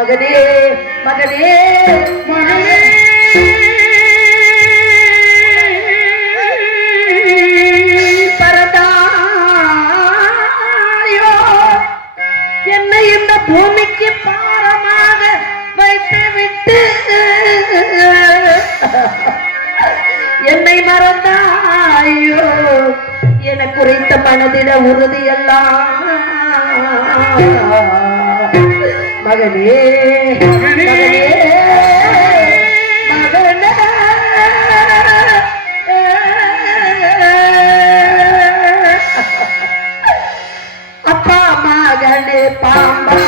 மகனே மகனே மகனே பரதாயோ என்னை இந்த பூமிக்கு பாரமாக வைத்து விட்டு என்னை மறந்தாயோ என குறித்த மனதிட உறுதியெல்லாம் மகனே மகனே மகனே அப்பா மகனே பாம்பா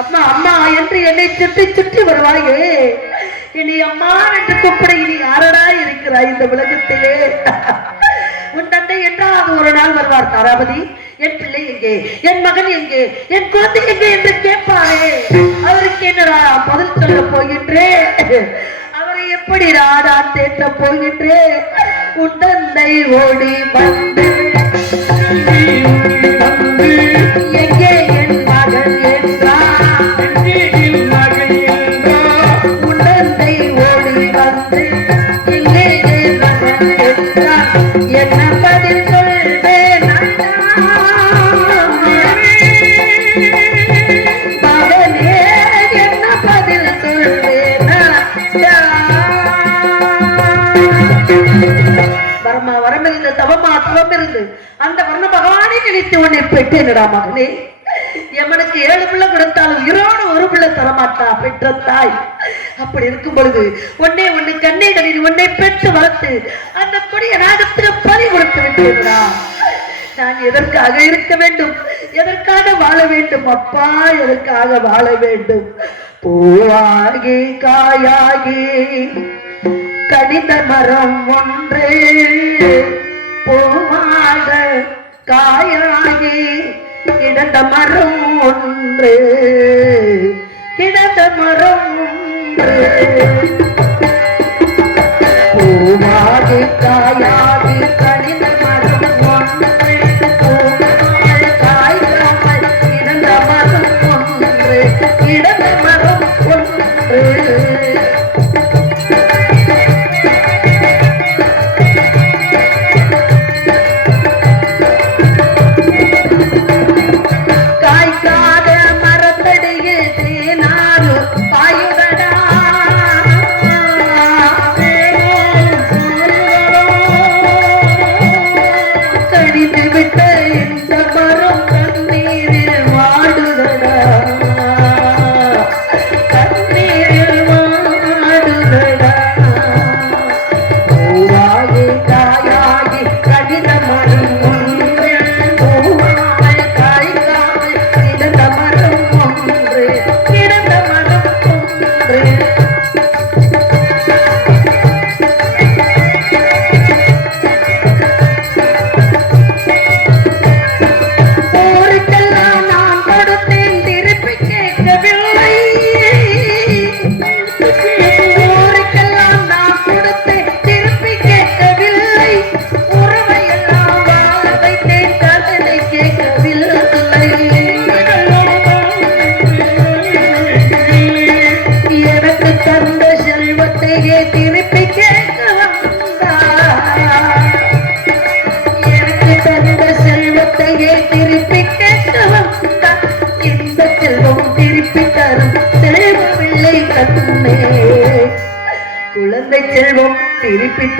அம்மா அம்மா என்று என்னை சுற்றி சுற்றி வருவாயே இனி அம்மா என்று கூப்பிட இனி யாரடா இருக்கிறாய் இந்த உலகத்திலே உன் தந்தை என்றால் ஒரு நாள் வருவார் தாராபதி என் பிள்ளை எங்கே என் மகன் எங்கே என் குழந்தை எங்கே என்று கேட்பாரே அவருக்கு என்னடா பதில் சொல்ல போகின்றேன் அவரை எப்படி ராடா தேற்ற போகின்றேன் உன் தந்தை ஓடி வந்து எங்கே என் மகன் அந்த வர்ண பகவானை நினைத்து உன்னை பெற்றேனடா மகனே எமனுக்கு 7 பிள்ளை கொடுத்தாலும் இரோடு ஒரு பிள்ளை தரமாட்டா பெற்ற தாய் அப்படி இருக்கும் பொழுது உன்னை கண்ணீரில் உன்னை பெற்று வளர்த்து அந்த கொடிய நாகத்திற்கு பலி கொடுத்து விட்டேனடா நான் எதற்காக இருக்க வேண்டும் எதற்காக வாழ வேண்டும் அப்பா எதற்காக வாழ வேண்டும் பூவாகி காயாகி கனிந்த மரம் ஒன்றே பூவாக காயாகி கிடந்த மரம் ஒன்று கிடந்த மரம் ஒன்று பூவாகி காயாகி கனிந்த மரம் ஒன்று பூவாக காயாகி கிடந்த மரம் ஒன்று கிடந்த மரம் ஒன்று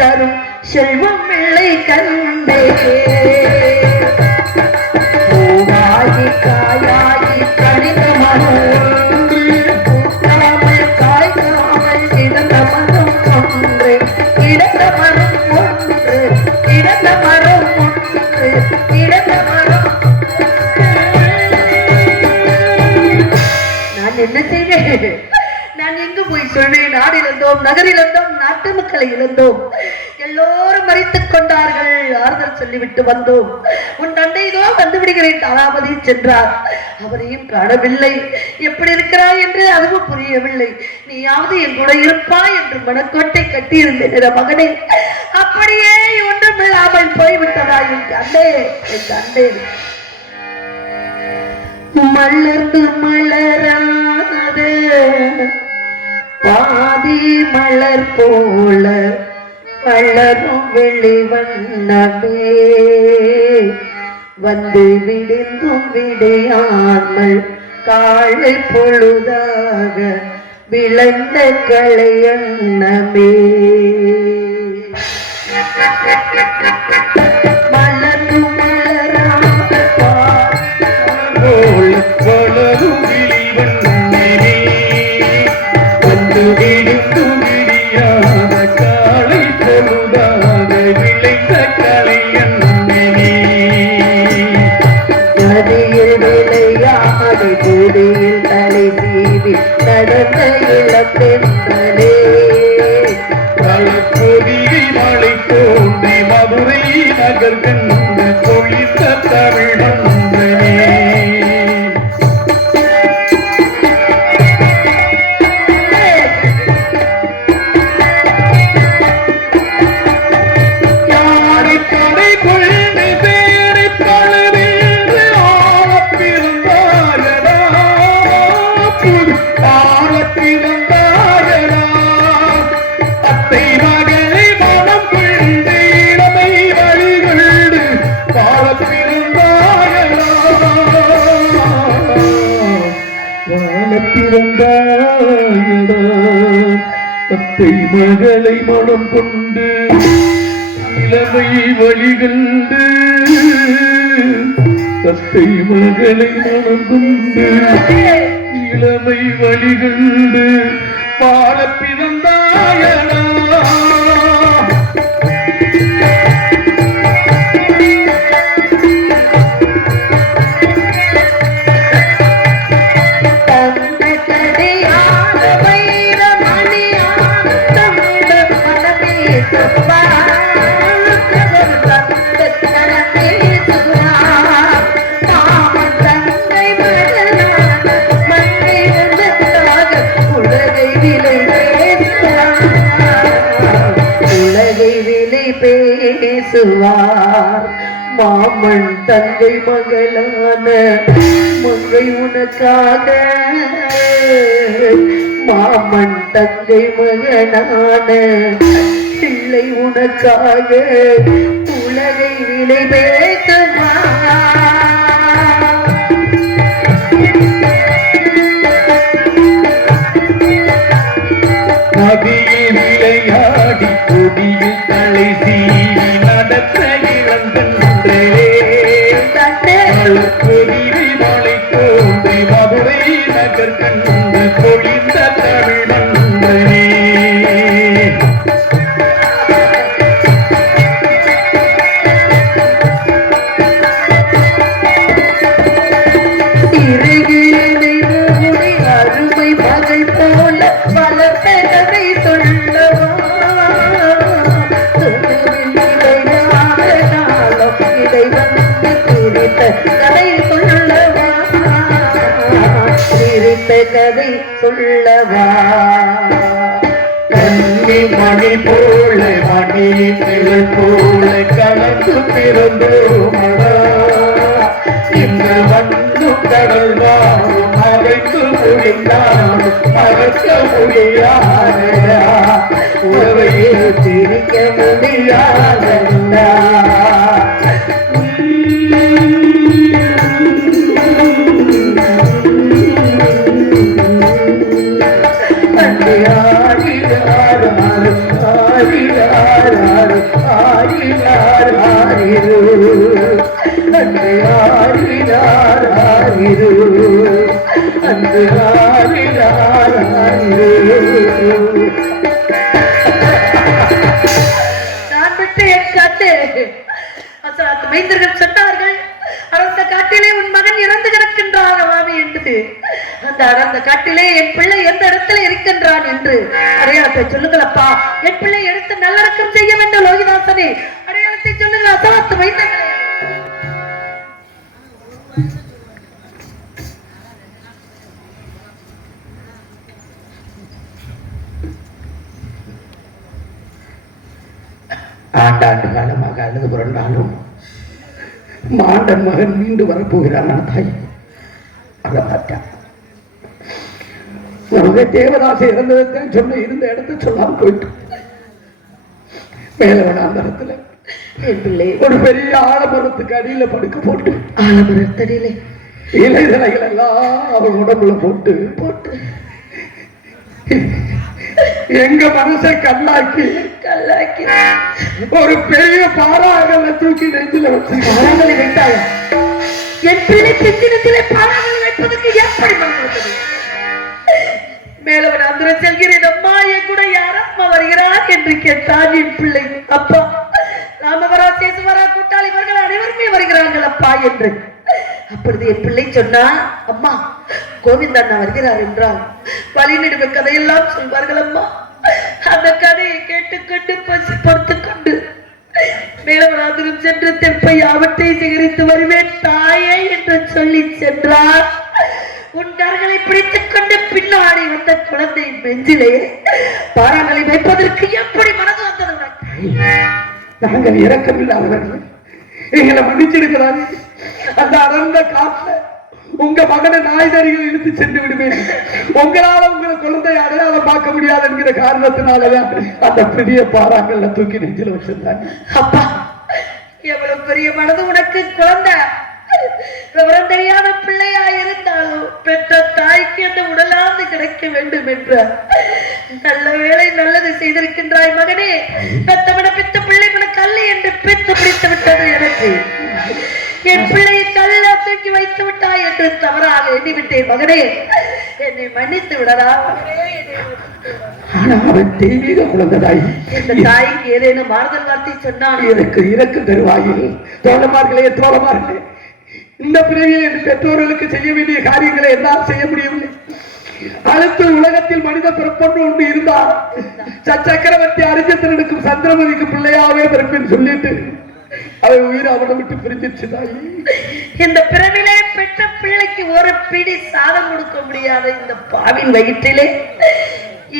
தரும் செல்வம் இல்லை கண்டே பூவாகி காயாகி கணித மரம் பூக்காமல் காய்க்காமல் கிடந்த மரம் ஒன்று கிடந்த மரம் ஒன்று கிடந்த மரம் ஒன்று கிடந்த மரம். நான் என்ன செய்வேன்? நான் எங்கு போய் சொல்வேன்? நாடு இழந்தோம், நகர் இழந்தோம், நாட்டு மக்களை இழந்தோம், எல்லோரும் மறித்துக் கொண்டார்கள். ஆறுதல் சொல்லிவிட்டு வந்தோம். உன் தந்தைதோ வந்துவிடுகிறேன் தாராபதி சென்றார். அவரையும் காணவில்லை. எப்படி இருக்கிறாய் என்று அதுவும் புரியவில்லை. நீயாவது என் கூட இருப்பாய் என்று மனக்கோட்டை கட்டியிருந்தேன் மகனே. அப்படியே ஒன்றும் இல்லாமல் போய்விட்டதா என் கண்டே, என் கண்டே. மலர்ந்து மலராத பாதி மலர் போல வளரும் வெளிவண்ணமே வந்து விடிந்தும் விடையாமல் காலை பொழுதாக விளைந்த கலையண்ணமே மலர்ந்து மலராத பாதி போல வளரும் வெளிவண்ணமே வந்து விடிந்தும் விடியாத காலை பொழுதாக விளைந்த கலையண்ணமே நதியில் விளையாடி கொடியில் தலை சீவி நடந்த இளப்பெண்களே பொதிகை மழை தோன்றி மதுரை நகர் கண்டு பொழிந்த தமிழ் மன்றனே அத்தை மகளை மனம் கொண்டு இளமை வழிகண்டு அத்தை மகளை மனம் கொண்டு இளமை வழிகண்டு பாட பிறந்தாயனா பேசுவார் மாமன் தங்கை மகளான மங்கை உனக்காக மாமன் தங்கை மகனான பிள்ளை உனக்காக உலகை விலை பேசுவார் விளையாடி கொடியில் தலை சீவி நடத்த இளந்தன்றே பொதிகை மலை தோன்றி மதுரை நகர் கண்டு பொழிந்த தமிழ் மன்றனே அருமை மகள் போல வளர்த்ததை சொல்லவா இதை வந்து குறித்த கதை சொல்லவா குறித்த கதை சொல்லவா கண்ணி மணி போல மணிகள் போல கலந்து பிறந்தோமடா இந்த வந்து கடல் வாழும் மறைத்து முடிந்தாலும் மறக்க முடியாதா உறவையே திரிக்க முடியாதா ஆடி ஆடி ஆடி ஆடி அன்று நான் விட்டு என் காட்டு அசராத்து மைந்தர்கள் சொன்னார்கள், அடர்ந்த காட்டிலே உன் மகன் இறந்து கிடக்கின்றான் அவாமி என்று. அந்த அடர்ந்த காட்டிலே என் பிள்ளை எந்த இடத்துல இருக்கின்றான் என்று அடையாளத்தை சொல்லுங்கள் அப்பா. என் பிள்ளை எடுத்து நல்லடக்கம் செய்ய வேண்டும் லோகிதாசனே, அடையாளத்தை சொல்லுங்கள் அசராத்து மைந்தர்களே. ஆண்டாண்டு காலமாக அழுது புரண்டாலும் மாண்டன் மகன் மீண்டு வரப்போகிறான். தாய் அதை மாட்டான். நமக்கு தேவதாசை இறந்ததுக்கு சொன்ன இருந்த இடத்த சொல்லாம போயிட்டு மேலவனாந்தரத்துல ஒரு பெரிய ஆலமரத்துக்கு அடியில படுக்க போட்டு ஆலமரத்தடியிலே இலைதலைகள் எல்லாம் அவன் உடம்புல போட்டு போட்டு எங்க மனசை கல்லாக்கி கல்லாக்கி ஒரு பெரிய பாறாங்கல்ல தூக்கி நெஞ்சில வச்சு பாறாங்கலை வைத்தாங்க. என் பிள்ளை பிச்சினத்திலே பாறாங்கலை வைப்பதற்கு எப்படி பண்ணுவது? மேலவன் அந்த செல்கிறேன் அம்மா, என் கூட யார் அம்மா வருகிறார் என்று கேட்டான் என் பிள்ளை. அப்பா ராமவரா சேசுவரா கூட்டாளி இவர்கள் அனைவருமே வருகிறார்கள் அப்பா என்று. அப்பொழுது என் பிள்ளை சொன்னா, அம்மா கோவிந்த அண்ணா வருகிறார் என்றால் வழிநெடுவ கதையெல்லாம் சொல்வார்கள் அம்மா. அந்த கதையை கேட்டுக்கொண்டு பசி பொறுத்து கொண்டு மேலவராதிரம் சென்று தெற்பை அவற்றை சேகரித்து வருவேன் தாயே என்று சொல்லி சென்றார். உன் கரங்களை பிடித்துக் கொண்டு பின்னாடி வந்த குழந்தை நெஞ்சிலே பாறாங்களை வைப்பதற்கு எப்படி மனது வந்தது? நாங்கள் இரக்கமில்லாதவர்கள், எங்களை மன்னிச்சிருக்கிறார்கள். அந்த அடர்ந்த காட்டுல உங்க மகனை நாய்தறிகள் இழுத்து சென்று விடுவேன். உங்களால உங்களை குழந்தை அடையாளம் பார்க்க முடியாது என்கிற காரணத்தினாலதான் அந்த பெரிய பாறாங்கல்ல தூக்கி நெஞ்சில வச்சிருந்தாங்க. அப்பா எவ்வளவு பெரிய மனது உனக்கு! குழந்தை விவரம் தெரியாத பிள்ளையா இருந்தாலும் பெற்ற தாய்க்கு அந்த உடலாந்து கிடைக்க வேண்டும் என்ற நல்ல வேலை நல்லது செய்திருக்கின்றாய் மகனே. பெத்தவன பெத்த பிள்ளை உனக்கு அல்ல என்று பெற்று பிடித்து விட்டது எனக்கு. என் பிள்ளையை கல்ல தூக்கி வைத்து விட்டாய் என்று தவறாக எண்ணிவிட்டேன் மகனே. என்னை மன்னித்து விடறா. அவன் தெய்வீக குழந்தைதாய். இந்த தாய்க்கு ஏதேனும் மாறுதல் வார்த்தை சொன்னான். இறக்கு தருவாயில் தோழமார்களே தோழமார்களே, இந்த பிறவியில் என் பெற்றோர்களுக்கு செய்ய வேண்டிய காரியங்களை எல்லாம் செய்ய முடியவில்லை. அடுத்து உலகத்தில் மனித பிறப்பொன்று ஒன்று இருந்தால் சக்கரவர்த்தி அரிஞ்சத்தினுக்கும் சந்திரமதிக்கு பிள்ளையாவே பிறப்பின்னு சொல்லிட்டு அவன் உயிர் அவனை விட்டு பிரிஞ்சிருச்சு. இந்த பிறவிலே பெற்ற பிள்ளைக்கு ஒரு பிடி சாதம் கொடுக்க முடியாத இந்த பாவின் வயிற்றிலே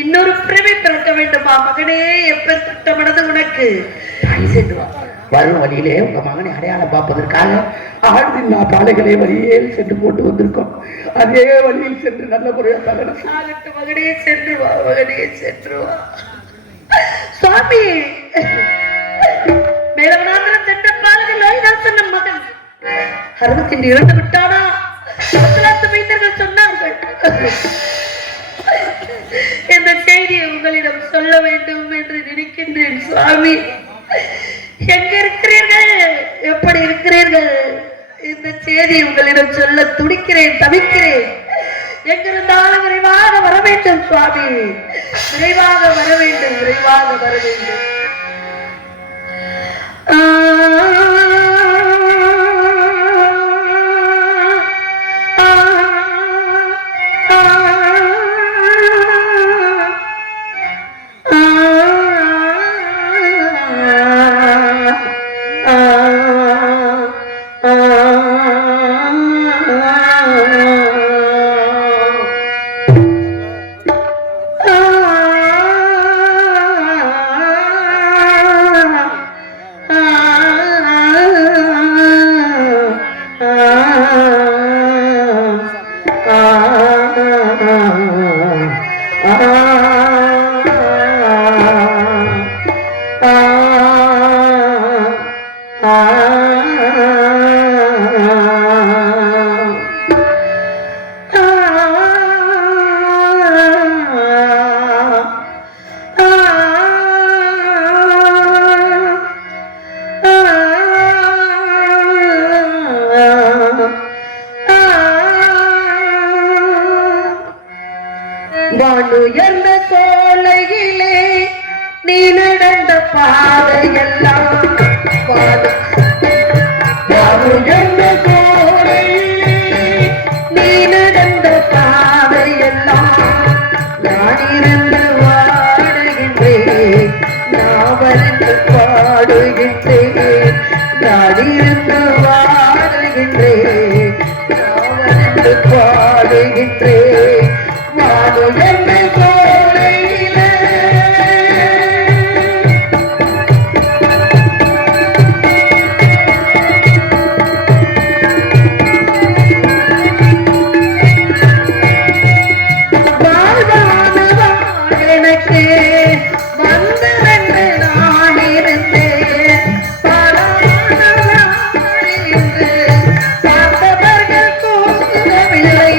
இன்னொரு பிறவி பிறக்க வேண்டுமா மகனே? எப்பேற்பட்ட மனது உனக்கு! வரும் வழியிலே உங்க மகனை அடையாளம் பார்ப்பதற்காக ஆழ்ந்தின் பாலைகளை வழியே சென்று போட்டு வந்திருக்கோம். அதே வழியில் சென்று நல்ல முறையாக தகவல் மகனே சென்று வா, மகனே சென்று வா. சுவாமி மேலவனாந்திரம் சென்ற பாலகன் லோகிதாசன் மகன் அறுபத்தி இறந்து விட்டானா? மைந்தர்கள் சொன்னார்கள். இந்த செய்தியை உங்களிடம் சொல்ல வேண்டும் என்று நினைக்கின்றேன் சுவாமி. எங்க இருக்கிறீர்கள்? எப்படி இருக்கிறீர்கள்? இந்த செய்தி உங்களிடம் சொல்ல துடிக்கிறேன், தவிக்கிறேன். எங்கிருந்தாலும் விரைவாக வர வேண்டும் சுவாமி, விரைவாக வர வேண்டும், விரைவாக வர வேண்டும். வானுயர்ந்த சோலையிலே நீ நடந்த பாதையெல்லாம் வானுயர்ந்த சோலையிலே நீ நடந்த பாதையெல்லாம் நான் இருந்து வாடுகின்றேன் நாவலிருந்து பாடுகின்றேன் நாடிருந்து வாடுகின்றேன் நாவலிருந்து பாடுகின்றேன் வானுயர்ந்த சோலையிலே எனக்கு வந்தவென்று நான் இருந்தேன் பலவானவரிலிருந்து பார்த்தவர்கள் கூறவில்லை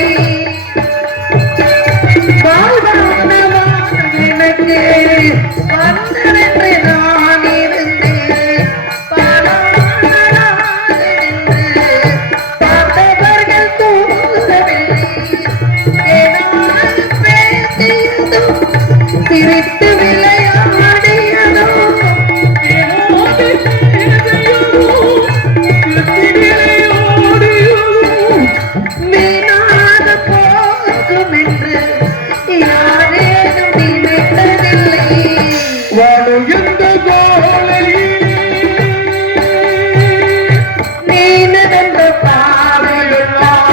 வாழ்வானவன் எனக்கு வந்தவென்று நான் இருந்தேன் பலவானவரிலிருந்து பார்த்தவர்கள் கூறவில்லை ஏனாலும் பேசியதும் சிரித்து விளையாடியதோ வீணாக போகும் என்று யாரேனும் நினைத்ததில்லை வானுயர்ந்த சோலையிலே நீ நடந்த பாதையெல்லாம்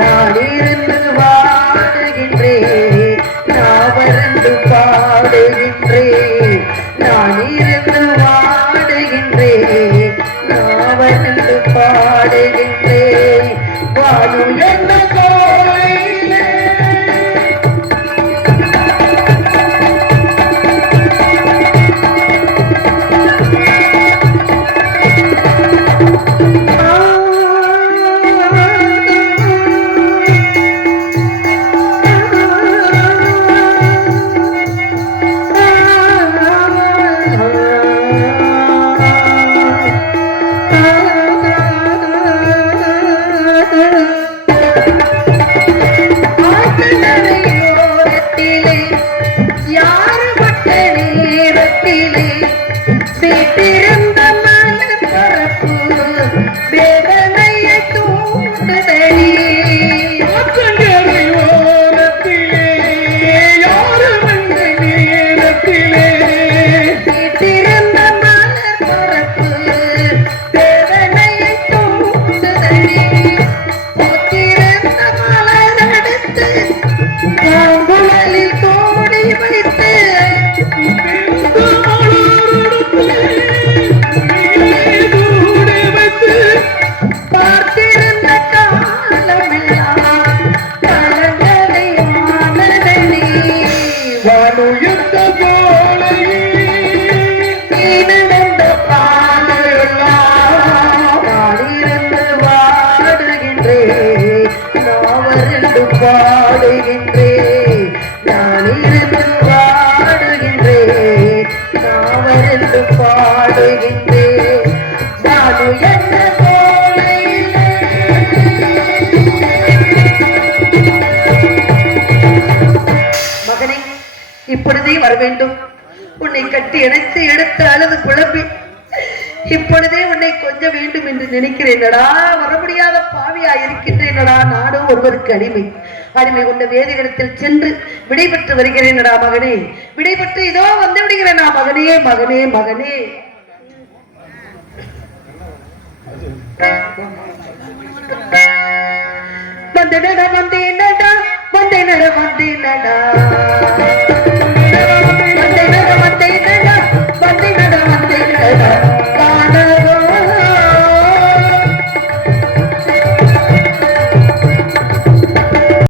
நான் இருந்து வாடுகின்றேன் நாவருந்து பாடுகின்றேன் நான் இருந்து வாடுகின்றேன் நாவருந்து பாடுகின்றேன் வானுயர்ந்த சோலையிலே யாருபட்ட நேரத்திலே வீட்டிருந்த மலர் பரப்பு வேதனையை தூண்டுதடி ஓரத்திலே யாரும் அந்த நேரத்திலே வீட்டிருந்த மலர் பரப்பு வேதனையை தூண்டுதடி பூத்திருந்த மலர் எடுத்து பூங்குழலில் தோடி வைத்து பார்த்திருந்த காலமெல்லாம் கலங்கதை ஆனதனே வானுயர்ந்த சோலையிலே நீ நடந்த பாதையெல்லாம் நான் இருந்து வாடுகின்றேன் நாவருந்து பாடுகின்றேன் நான் இருந்து வாடுகின்றேன் நாவருந்து பாடுகின்றேன் வானுயர்ந்த சோலையிலே மகனே இப்பொழுதே வர வேண்டும் உன்னை கட்டி இணைத்து எடுத்து அழுது குழம்பி இப்பொழுதே உன்னை கொஞ்ச வேண்டும் என்று நினைக்கிறேனடா வர முடியாத பாவியா இருக்கின்றேனடா நானும் ஒருவருக்கு அடிமை அடிமை கொண்ட வேதியிடத்தில் சென்று விடைபெற்று வருகிறேனடா மகனே விடைபெற்று இதோ வந்து விடுகிறேனா மகனே மகனே மகனே வந்தேனடா வந்தேனடா வந்தேனடா வந்தேனடா